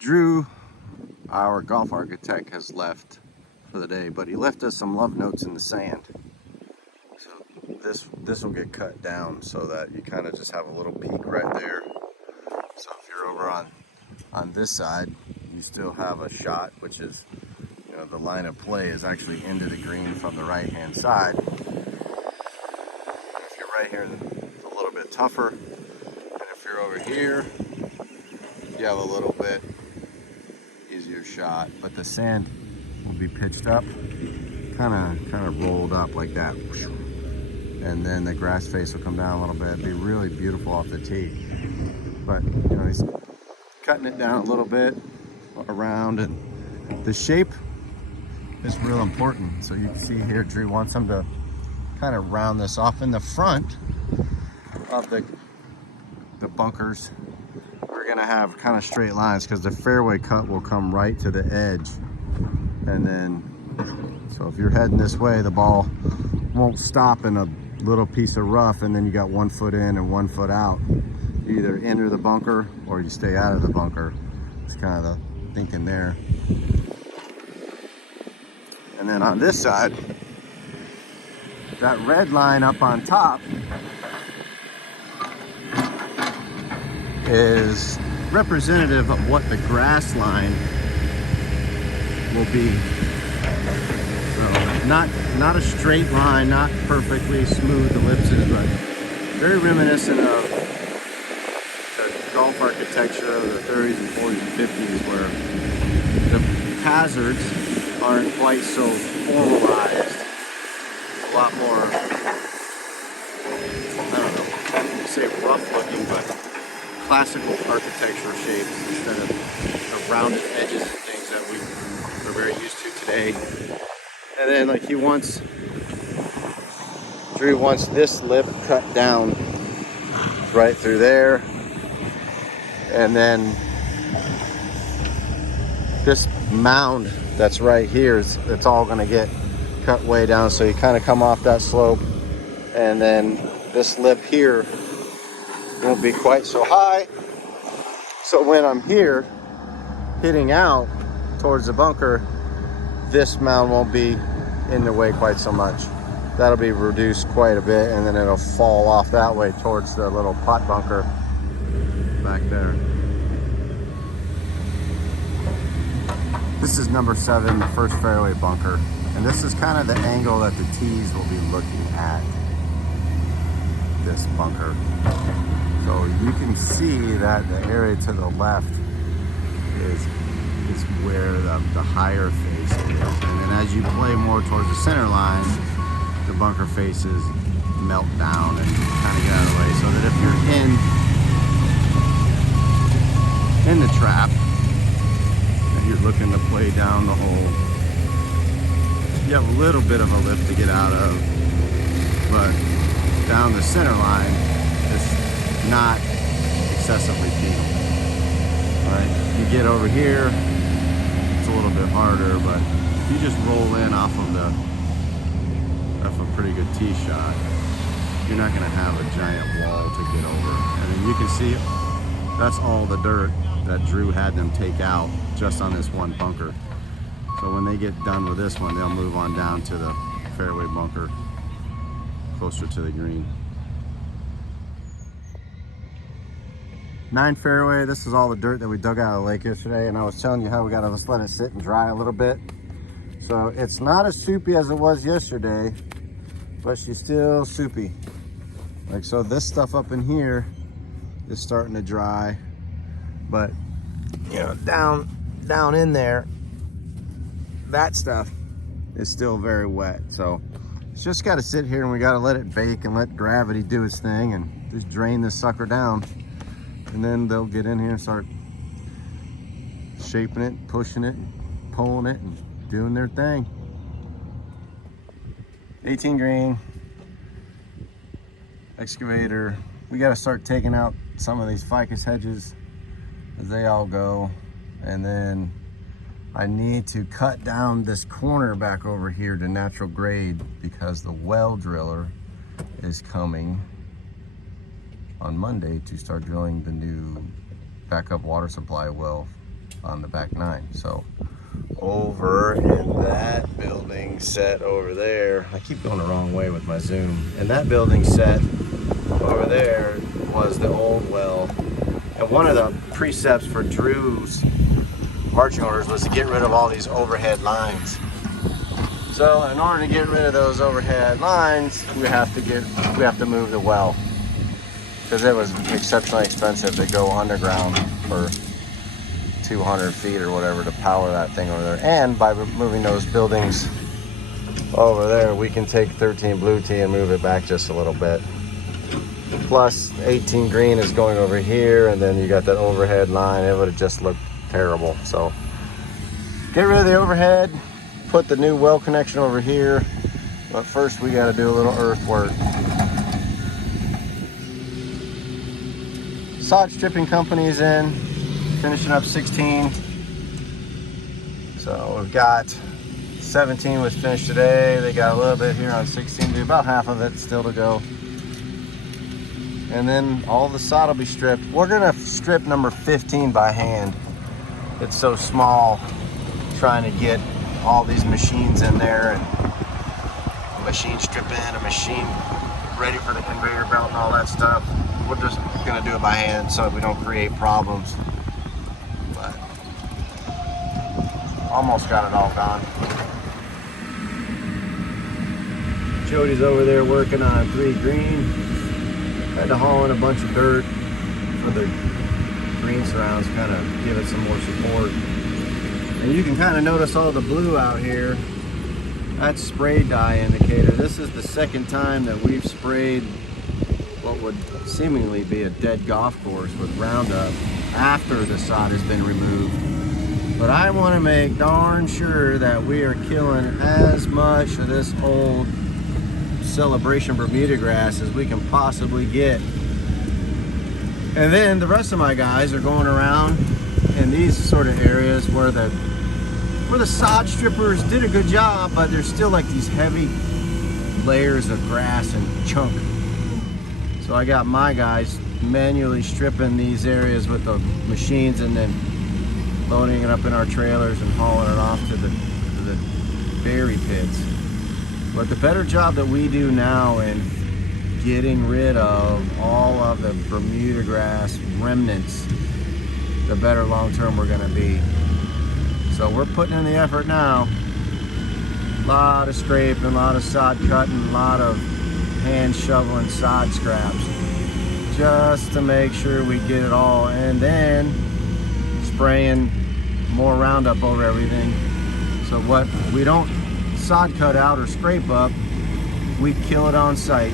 Drew, our golf architect, has left for the day, but he left us some love notes in the sand. So this will get cut down so that you kind of just have a little peak right there. So if you're over on this side, you still have a shot, which is, you know, the line of play is actually into the green from the right hand side. If you're right here, it's a little bit tougher, and if you're over here, you have a little bit easier shot, but the sand will be pitched up, kind of rolled up like that, and then the grass face will come down a little bit. It'd be really beautiful off the tee. But you know, he's cutting it down a little bit around, and the shape is real important. So you can see here, Drew wants him to kind of round this off in the front of the bunkers. We're gonna have kind of straight lines because the fairway cut will come right to the edge, and then so if you're heading this way, the ball won't stop in a little piece of rough, and then you got 1 foot in and 1 foot out. You either enter the bunker or you stay out of the bunker. It's kind of the thinking there. And then on this side, that red line up on top is representative of what the grass line will be. So not a straight line, not perfectly smooth ellipses, but very reminiscent of the golf architecture of the 30s and 40s and 50s, where the hazards aren't quite so formalized, a lot more, I don't know, I wouldn't say rough looking, but classical architectural shapes instead of the rounded edges and things that we are very used to today. And then like Drew wants this lip cut down right through there, and then this mound that's right here it's all going to get cut way down, so you kind of come off that slope, and then this lip here won't be quite so high, so when I'm here hitting out towards the bunker, this mound won't be in the way quite so much. That'll be reduced quite a bit, and then it'll fall off that way towards the little pot bunker back there. This is number 7, the first fairway bunker, and this is kind of the angle that the tees will be looking at this bunker. So you can see that the area to the left is where the higher face is, and then as you play more towards the center line, the bunker faces melt down and kind of get out of the way, so that if you're in the trap and you're looking to play down the hole, you have a little bit of a lift to get out of, but down the center line it's not excessively penal. All right, you get over here, it's a little bit harder, but if you just roll in off of a pretty good tee shot, you're not going to have a giant wall to get over. And then you can see that's all the dirt that Drew had them take out just on this one bunker. So when they get done with this one, they'll move on down to the fairway bunker closer to the green. 9 fairway, this is all the dirt that we dug out of the lake yesterday, and I was telling you how we gotta just let it sit and dry a little bit. So it's not as soupy as it was yesterday, but she's still soupy. Like, so this stuff up in here is starting to dry, but you know, down in there, that stuff is still very wet. So it's just got to sit here, and we got to let it bake and let gravity do its thing and just drain this sucker down, and then they'll get in here and start shaping it, pushing it, pulling it, and doing their thing. 18 green excavator. We got to start taking out some of these ficus hedges as they all go, and then I need to cut down this corner back over here to natural grade because the well driller is coming on Monday to start drilling the new backup water supply well on the back 9. So over in that building set over there, I keep going the wrong way with my zoom, and that building set over there was the old well. And one of the precepts for Drew's marching orders was to get rid of all these overhead lines. So in order to get rid of those overhead lines, we have to move the well, because it was exceptionally expensive to go underground for 200 feet or whatever to power that thing over there. And by moving those buildings over there, we can take 13 Blue Tee and move it back just a little bit. Plus 18 Green is going over here, and then you got that overhead line. It would have just looked terrible. So get rid of the overhead, put the new well connection over here. But first we got to do a little earthwork. Sod stripping company's in, finishing up 16. So we've got 17 was finished today. They got a little bit here on 16, about half of it still to go. And then all the sod will be stripped. We're gonna strip number 15 by hand. It's so small, trying to get all these machines in there, and a machine stripping, a machine ready for the conveyor belt and all that stuff. We're just gonna do it by hand so we don't create problems. But almost got it all done. Jody's over there working on 3 Green. Had to haul in a bunch of dirt for the green surrounds, kind of give it some more support. And you can kind of notice all the blue out here. That's spray dye indicator. This is the second time that we've sprayed what would seemingly be a dead golf course with Roundup after the sod has been removed. But I want to make darn sure that we are killing as much of this old Celebration Bermuda grass as we can possibly get. And then the rest of my guys are going around in these sort of areas where the sod strippers did a good job, but there's still like these heavy layers of grass and chunk. So I got my guys manually stripping these areas with the machines and then loading it up in our trailers and hauling it off to the berry pits. But the better job that we do now in getting rid of all of the Bermuda grass remnants, the better long term we're gonna be. So we're putting in the effort now. A lot of scraping, a lot of sod cutting, a lot of hand shoveling sod scraps, just to make sure we get it all, and then spraying more Roundup over everything. So what we don't sod cut out or scrape up, we kill it on site.